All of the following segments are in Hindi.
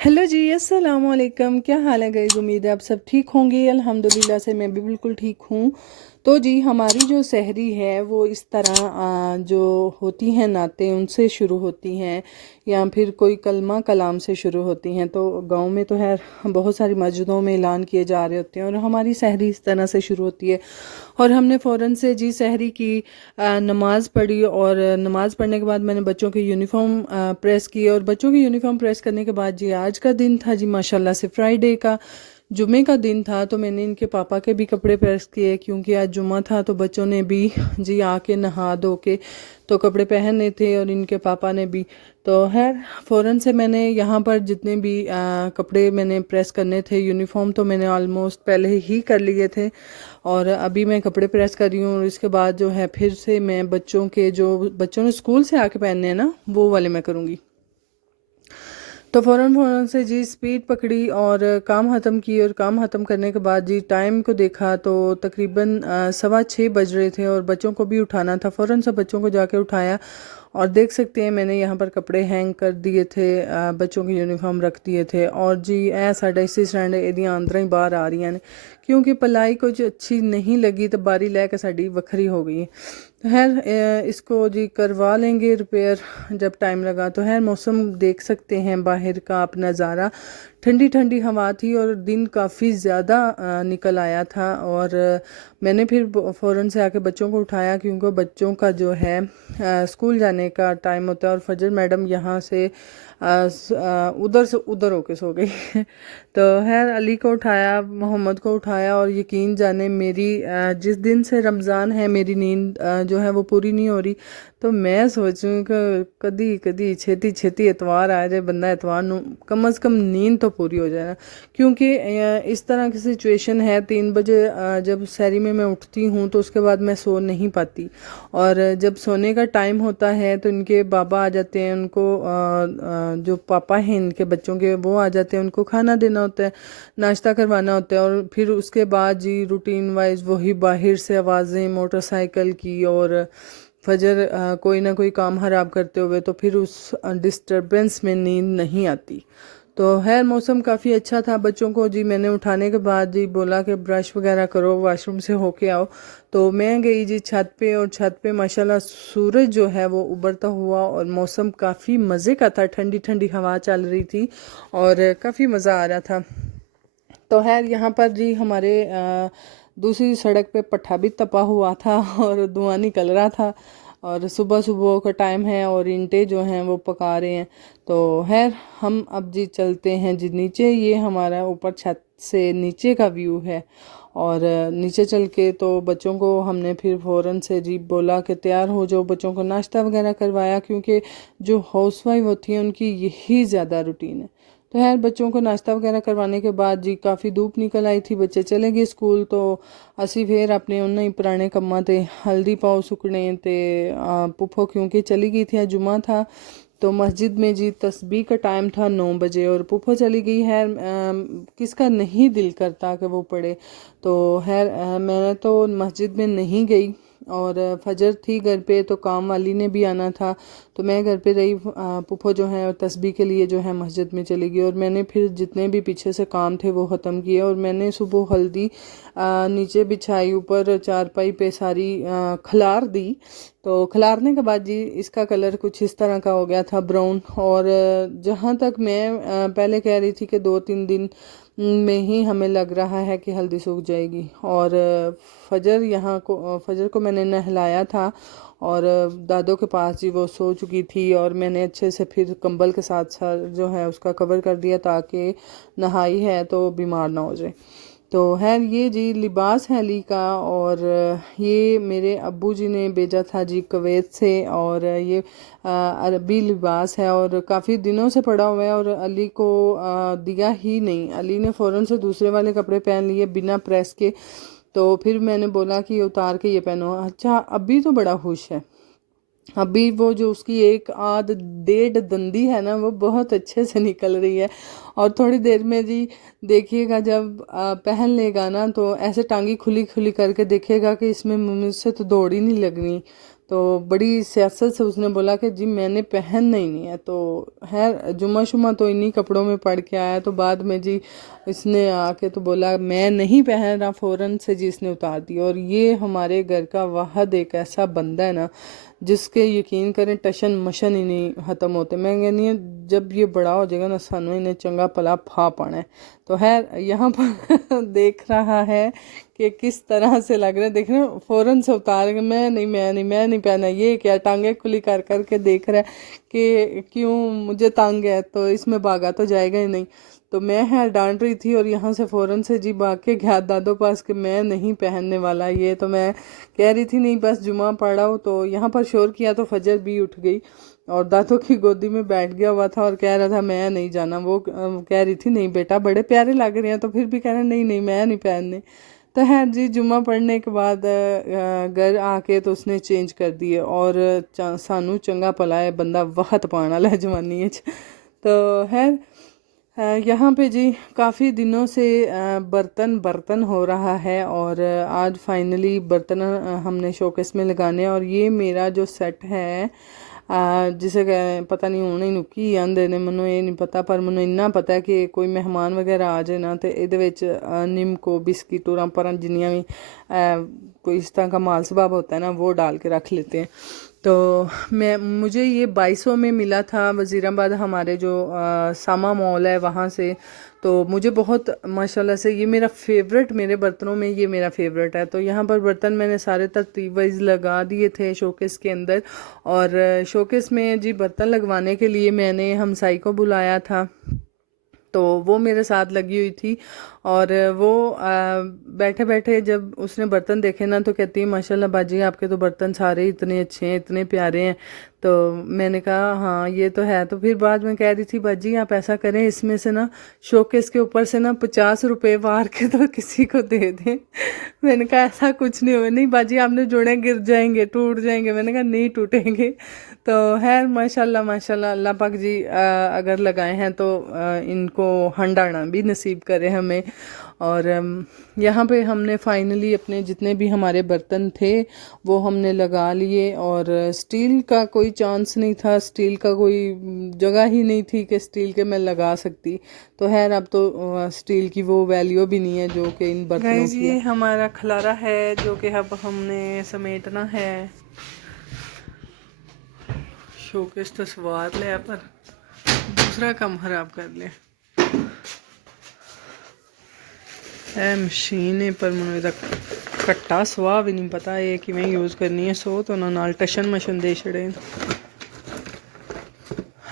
हेलो जी, अस्सलाम वालेकुम। क्या हाल है गाइस? उम्मीद है आप सब ठीक होंगे। अल्हम्दुलिल्लाह से मैं भी बिल्कुल ठीक हूँ। तो जी हमारी जो सहरी है वो इस तरह जो होती हैं नातें उनसे शुरू होती हैं या फिर कोई कलमा कलाम से शुरू होती हैं। तो गांव में तो है बहुत सारी मस्जिदों में ऐलान किए जा रहे होते हैं और हमारी सहरी इस तरह से शुरू होती है। और हमने फ़ौरन से जी सहरी की नमाज़ पढ़ी और नमाज़ पढ़ने के बाद मैंने बच्चों की यूनिफ़ॉर्म प्रेस की और बच्चों की यूनिफ़ॉर्म प्रेस करने के बाद जी आज का दिन था जी माशाल्लाह से फ्राइडे का, जुमे का दिन था। तो मैंने इनके पापा के भी कपड़े प्रेस किए क्योंकि आज जुमा था। तो बच्चों ने भी जी आके नहा धो के तो कपड़े पहने थे और इनके पापा ने भी। तो खैर फ़ौरन से मैंने यहाँ पर जितने भी कपड़े मैंने प्रेस करने थे यूनिफ़ॉर्म तो मैंने ऑलमोस्ट पहले ही कर लिए थे और अभी मैं कपड़े प्रेस कर रही हूँ। और इसके बाद जो है फिर से मैं बच्चों के जो बच्चों ने स्कूल से आके पहनने हैं ना वो वाले मैं करूँगी। तो फ़ौरन फ़ौरन से जी स्पीड पकड़ी और काम ख़त्म की और काम ख़त्म करने के बाद जी टाइम को देखा तो तकरीबन 6:15 बज रहे थे और बच्चों को भी उठाना था। फ़ौरन से बच्चों को जाके उठाया और देख सकते हैं मैंने यहाँ पर कपड़े हैंग कर दिए थे, बच्चों की यूनिफॉर्म रख दिए थे। और जी ऐ साढ़ा इसी स्टैंड एदियां अंदर ही बाहर आ रही हैं क्योंकि पलाई कुछ अच्छी नहीं लगी तो बारी लैके साड़ी वखरी हो गई। तो खैर इसको जी करवा लेंगे रिपेयर जब टाइम लगा। तो खैर मौसम देख सकते हैं बाहर का आप नज़ारा, ठंडी ठंडी हवा थी और दिन काफ़ी ज़्यादा निकल आया था। और मैंने फिर फ़ौरन से आके बच्चों को उठाया क्योंकि बच्चों का जो है स्कूल जाने का टाइम होता है और फजर मैडम यहाँ से उधर से उधर होके सो गई तो खैर अली को उठाया, मोहम्मद को उठाया और यकीन जाने मेरी जिस दिन से रमज़ान है मेरी नींद जो है वो पूरी नहीं हो रही। तो मैं सोच रही हूँ कि कदी कदी छेती छेती एतवार आ जाए, बंदा एतवार नू कम से कम नींद तो पूरी हो जाए ना। क्योंकि इस तरह की सिचुएशन है 3 बजे जब सहरी में मैं उठती हूँ तो उसके बाद मैं सो नहीं पाती। और जब सोने का टाइम होता है तो इनके बाबा आ जाते हैं, उनको जो पापा हैं इनके बच्चों के वो आ जाते हैं, उनको खाना देना होता है, नाश्ता करवाना होता है। और फिर उसके बाद जी रूटीन वाइज वही बाहर से आवाज़ें मोटरसाइकिल की और फजर कोई ना कोई काम खराब करते हुए, तो फिर उस डिस्टरबेंस में नींद नहीं आती। तो खैर मौसम काफ़ी अच्छा था। बच्चों को जी मैंने उठाने के बाद जी बोला कि ब्रश वगैरह करो, वॉशरूम से होके आओ। तो मैं गई जी छत पे और छत पे माशाल्लाह सूरज जो है वो उभरता हुआ और मौसम काफ़ी मज़े का था, ठंडी ठंडी हवा चल रही थी और काफ़ी मज़ा आ रहा था। तो खैर यहाँ पर जी हमारे दूसरी सड़क पे पट्ठा भी तपा हुआ था और धुआं निकल रहा था और सुबह सुबह का टाइम है और ईंटें जो हैं वो पका रहे हैं। तो खैर हम अब जी चलते हैं जी नीचे। ये हमारा ऊपर छत से नीचे का व्यू है और नीचे चल के तो बच्चों को हमने फिर फ़ौरन से जी बोला कि तैयार हो जाओ, बच्चों को नाश्ता वगैरह करवाया क्योंकि जो हाउसवाइफ होती हैं उनकी यही ज़्यादा रूटीन है। तो खैर बच्चों को नाश्ता वगैरह करवाने के बाद जी काफ़ी धूप निकल आई थी, बच्चे चले गए स्कूल। तो असी फिर अपने उन्हें ही पुराने कम्मा ते हल्दी पाओ सुकने ते पुफो क्योंकि चली गई थी, आज जुमा था। तो मस्जिद में जी तस्बीह का टाइम था 9 बजे और पुफो चली गई है। किसका नहीं दिल करता कि वो पढ़े। तो खैर मैंने तो मस्जिद में नहीं गई और फजर थी घर पे तो काम वाली ने भी आना था तो मैं घर पे रही। पुफो जो है तस्बीह के लिए जो है मस्जिद में चली गई और मैंने फिर जितने भी पीछे से काम थे वो ख़त्म किए। और मैंने सुबह हल्दी नीचे बिछाई, ऊपर चारपाई पे सारी खलार दी। तो खलारने के बाद जी इसका कलर कुछ इस तरह का हो गया था, ब्राउन। और जहाँ तक मैं पहले कह रही थी कि 2-3 दिन में ही हमें लग रहा है कि हल्दी सूख जाएगी। और फजर को मैंने नहलाया था और दादों के पास जी वो सो चुकी थी और मैंने अच्छे से फिर कंबल के साथ सर जो है उसका कवर कर दिया ताकि नहाई है तो बीमार ना हो जाए। तो है ये जी लिबास है अली का और ये मेरे अब्बू जी ने भेजा था जी कुवैत से और ये अरबी लिबास है और काफ़ी दिनों से पड़ा हुआ है और अली को दिया ही नहीं। अली ने फ़ौरन से दूसरे वाले कपड़े पहन लिए बिना प्रेस के। तो फिर मैंने बोला कि ये उतार के ये पहनो। अच्छा अभी तो बड़ा खुश है। अभी वो जो उसकी एक आध डेढ़ दंदी है ना वो बहुत अच्छे से निकल रही है। और थोड़ी देर में जी देखिएगा जब पहन लेगा ना तो ऐसे टांगी खुली खुली करके देखेगा कि इसमें मुझसे तो दौड़ ही नहीं लगनी। तो बड़ी सियासत से उसने बोला कि जी मैंने पहनना ही नहीं है। तो है जुम्मा शुमा तो इन्हीं कपड़ों में पढ़ के आया। तो बाद में जी इसने आके तो बोला मैं नहीं पहन रहा, फ़ौरन से जी इसने उतार दिया। और ये हमारे घर का वाहद एक ऐसा बंदा है ना जिसके यकीन करें टशन मशन ही नहीं ख़त्म होते। मैं कहनी है जब ये बड़ा हो जाएगा ना सानू इन्हें चंगा भला फा पाना है। तो है यहाँ पर देख रहा है कि किस तरह से लग रहा है, देख रहे हो फ़ौरन से उतार के मैं नहीं पहना। ये क्या टांगे खुली कर कर के देख रहा है कि क्यों मुझे तंग है, तो इसमें भागा तो जाएगा ही नहीं। तो मैं है डांट रही थी और यहाँ से फ़ौरन से जी भाग के गया दादों पास कि मैं नहीं पहनने वाला ये। तो मैं कह रही थी नहीं बस जुमा पढ़ा हो। तो यहाँ पर शोर किया तो फजर भी उठ गई और दादों की गोदी में बैठ गया हुआ था और कह रहा था मैं नहीं जाना। वो कह रही थी नहीं बेटा बड़े प्यारे लग रहे हैं, तो फिर भी कह रहा नहीं नहीं मैं नहीं पहनने। तो है जी जुम्मा पढ़ने के बाद घर आके तो उसने चेंज कर दिए और सानू चंगा भला है बंदा वहत पाने वाला है जवानी च। तो है यहाँ पे जी काफ़ी दिनों से बर्तन बर्तन हो रहा है और आज फाइनली बर्तन हमने शोकेस में लगाने। और ये मेरा जो सेट है जिसे पता नहीं होने नुकी आंदे ने, मैनू ये नहीं पता, पर मैनू इन्ना पता है कि कोई मेहमान वगैरह आ जाए ना तो ये निम्को बिस्किट और पर जिन्नियाँ भी कोई इस तरह का माल स्वभाव होता है ना वो डाल के रख लेते हैं। तो मुझे ये 2200 में मिला था वज़ीराबाद हमारे जो सामा मॉल है वहाँ से। तो मुझे बहुत माशाल्लाह से ये मेरा फेवरेट, मेरे बर्तनों में ये मेरा फेवरेट है। तो यहाँ पर बर्तन मैंने सारे तरतीब वाइज लगा दिए थे शोकेस के अंदर। और शोकेस में जी बर्तन लगवाने के लिए मैंने हमसाई को बुलाया था, तो वो मेरे साथ लगी हुई थी। और वो बैठे बैठे जब उसने बर्तन देखे ना तो कहती है माशाल्लाह बाजी आपके तो बर्तन सारे इतने अच्छे हैं, इतने प्यारे हैं। तो मैंने कहा हाँ ये तो है। तो फिर बाद में कह रही थी बाजी आप ऐसा करें इसमें से ना शोकेस के ऊपर से ना 50 रुपये वार के तो किसी को दे दें। मैंने कहा ऐसा कुछ नहीं होगा। नहीं बाजी आपने जोड़े गिर जाएंगे टूट जाएंगे। मैंने कहा नहीं टूटेंगे। तो है माशाल्लाह माशाल्लाह अल्लाह पाक जी अगर लगाए हैं तो इनको हंडाना भी नसीब करे हमें। और यहाँ पे हमने फाइनली अपने जितने भी हमारे बर्तन थे वो हमने लगा लिए। और स्टील का कोई चांस नहीं था, स्टील का कोई जगह ही नहीं थी कि स्टील के मैं लगा सकती। तो खैर अब तो स्टील की वो वैल्यू भी नहीं है जो कि इन बर्तनों की है। ये हमारा खलारा है जो कि अब हमने समेटना है। शोकेस तो सवार लिया पर दूसरा काम खराब कर लिया है मशीन है। पर मैं इहदा कट्टा सुहा भी नहीं पता ये किवें यूज़ करनी है। सो तो ना नाल टशन मशन दे छड़े।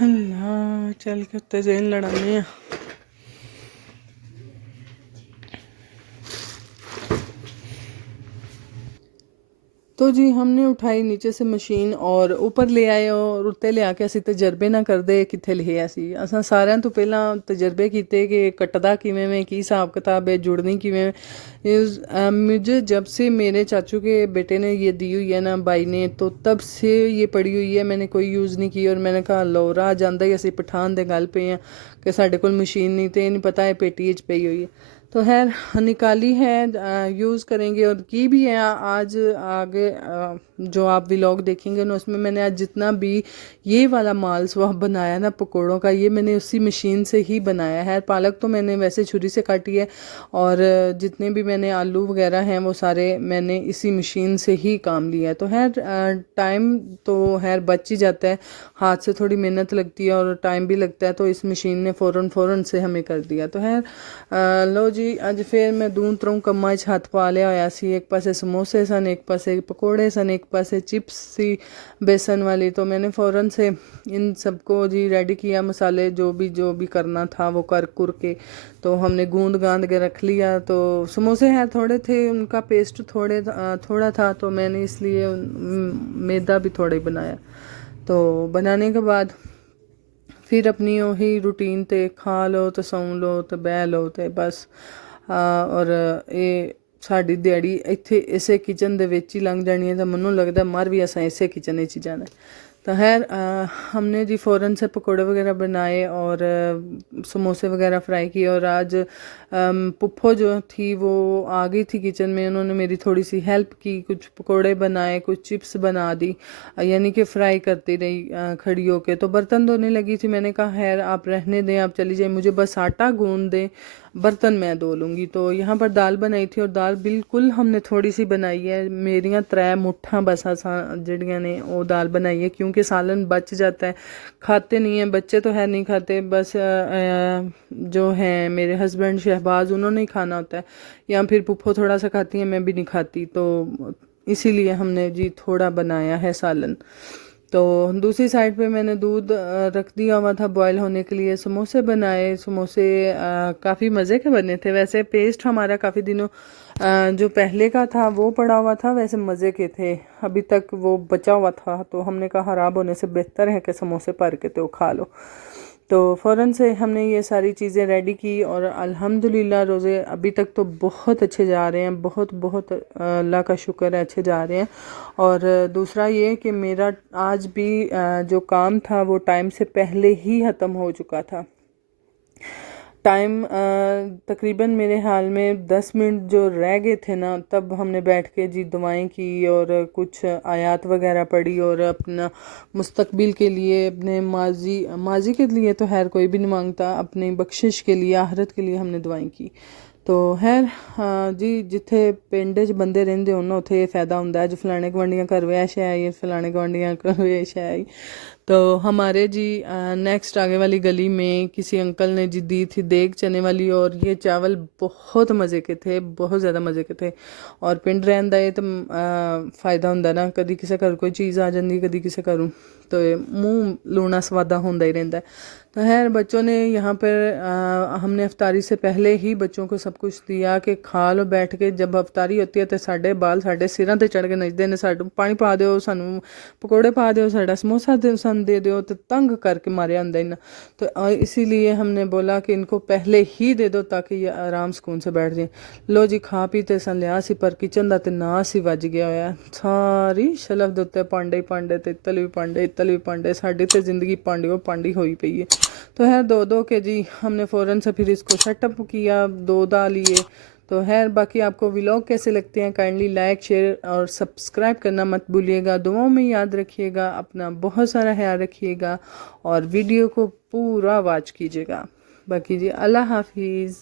अल्लाह चल के उत्ते जेन लड़ाने। तो जी हमने उठाई नीचे से मशीन और ऊपर ले आए और उत्ते ले आके असी तजर्बे ना करदे कित्थे लिखे असी असां सारियां तो पहला तजर्बे कीते कि कटदा किवें में की हिसाब किताब है जुड़नी किवें। मुझे जब से मेरे चाचू के बेटे ने ये दी हुई है ना भाई ने, तो तब से ये पड़ी हुई है, मैंने कोई यूज़ नहीं की। और मैंने कहा लो राह जांदा ही असी पठान दे गल पे हैं कि साढ़े कोल मशीन नहीं, तो ये नहीं पता है पेटी च पई हुई है। तो खैर निकाली है, यूज़ करेंगे और की भी है। आज आगे जो आप व्लॉग देखेंगे ना उसमें मैंने आज जितना भी ये वाला माल स्वाब बनाया ना पकोड़ों का, ये मैंने उसी मशीन से ही बनाया है। पालक तो मैंने वैसे छुरी से काटी है और जितने भी मैंने आलू वगैरह हैं वो सारे मैंने इसी मशीन से ही काम लिया है। तो खैर टाइम तो खैर बच ही जाता है, हाथ से थोड़ी मेहनत लगती है और टाइम भी लगता है, तो इस मशीन ने फ़ौरन से हमें कर दिया। तो खैर लो जी अज फिर मैं दूं त्रों कम्मा च हथ पा लिया होया सी। एक पासे समोसे सन, एक पासे पकोड़े सन, एक पासे चिप्स सी बेसन वाली। तो मैंने फ़ौरन से इन सबको जी रेडी किया, मसाले जो भी करना था वो कर कुर के तो हमने गूंद गांद के रख लिया। तो समोसे हैं थोड़े थे, उनका पेस्ट थोड़ा था, तो मैंने इसलिए मैदा भी थोड़ा ही बनाया। तो बनाने के बाद फिर अपनी वही रूटीन ते खा लो तो सौ लो तो बह लो तो बस। और ये साड़ी दिहाड़ी इत्थे इसे किचन दे विच ही लंघ जानी है। तो मैनूं लगदा मर भी असां इसे किचन विच ही जाना। तो खैर हमने जी फ़ौरन से पकोड़े वगैरह बनाए और समोसे वगैरह फ्राई किए। और आज पुप्पो जो थी वो आ गई थी किचन में, उन्होंने मेरी थोड़ी सी हेल्प की, कुछ पकोड़े बनाए, कुछ चिप्स बना दी, यानी कि फ्राई करती रही खड़ी होके। तो बर्तन धोने लगी थी, मैंने कहा खैर आप रहने दें, आप चली जाए, मुझे बस आटा गूंद दें, बर्तन मैं धो लूँगी। तो यहाँ पर दाल बनाई थी और दाल बिल्कुल हमने थोड़ी सी बनाई है, मेरियां 3 मुठ्ठा बस जड़ियाँ ने वो दाल बनाई है, क्योंकि सालन बच जाता है, खाते नहीं हैं बच्चे, तो है नहीं खाते, बस जो हैं मेरे हस्बैंड शहबाज उन्होंने ही खाना होता है, या फिर पुप्पो थोड़ा सा खाती हैं, मैं भी नहीं खाती, तो इसीलिए हमने जी थोड़ा बनाया है सालन। तो दूसरी साइड पे मैंने दूध रख दिया हुआ था बॉयल होने के लिए। समोसे बनाए, समोसे काफ़ी मज़े के बने थे। वैसे पेस्ट हमारा काफ़ी दिनों जो पहले का था वो पड़ा हुआ था, वैसे मज़े के थे, अभी तक वो बचा हुआ था, तो हमने कहा ख़राब होने से बेहतर है कि समोसे भर के तो खा लो। तो फ़ौरन से हमने ये सारी चीज़ें रेडी की और अल्हम्दुलिल्लाह रोज़े अभी तक तो बहुत अच्छे जा रहे हैं, बहुत बहुत अल्लाह का शुक्र है अच्छे जा रहे हैं। और दूसरा ये कि मेरा आज भी जो काम था वो टाइम से पहले ही ख़त्म हो चुका था। टाइम तकरीबन मेरे हाल में 10 मिनट जो रह गए थे ना, तब हमने बैठ के जी दुआएं की और कुछ आयत वगैरह पढ़ी और अपना मुस्तकबिल के लिए, अपने माजी के लिए तो खैर कोई भी नहीं मांगता, अपनी बख्शिश के लिए, आखिरत के लिए हमने दुआएं की। तो खैर जी जिथे पिंड च बंदे रहिंदे होन ना उत्थे फ़ायदा हुंदा है, जो फलाने गवांढियां घर वैश आई, फलाने गवांढियां घर वैश आई। तो हमारे जी नेक्स्ट आगे वाली गली में किसी अंकल ने जी दी थी देग चने वाली, और ये चावल बहुत मज़े के थे, बहुत ज़्यादा मज़े के थे। और पिंड रहन दा ये तो फ़ायदा हुंदा ना, कदी किसी घर कोई चीज़ आ जाती, कदी किसी घरों, तो मुँह लूना स्वादा होंदा ही रहता है। तो खैर बच्चों ने यहाँ पर हमने अफ्तारी से पहले ही बच्चों को सब कुछ दिया कि खा लो बैठ के। जब अफ्तारी होती है तो साढ़े बाल साढ़े सिरों ते चढ़ के नचते हैं, साढ़े पानी पा दो, सानू पकौड़े पा दो, साढ़ा समोसा सन दे दो, तो तंग करके मारे आंदा इन्हें। तो इसीलिए हमने बोला कि इनको पहले ही दे दो ताकि ये आराम सुकून से बैठ जाए। लो जी खा पी ते सन लिया सी, पर किचन का तो नास ही वज गया होया, सारी शलफ दे उत्ते भांडे ही भांडे, ते इत्तल भी भांडे, इत्तल भी भांडे, साडी तो जिंदगी भांडियों भांडी हुई पई है। तो है दो दो के जी हमने फ़ौरन से फिर इसको सेटअप किया, 2 दाल लिए। तो है बाकी आपको व्लॉग कैसे लगते हैं, काइंडली लाइक शेयर और सब्सक्राइब करना मत भूलिएगा, दुआओं में याद रखिएगा, अपना बहुत सारा ख्याल रखिएगा और वीडियो को पूरा वॉच कीजिएगा। बाकी जी अल्लाह हाफिज़।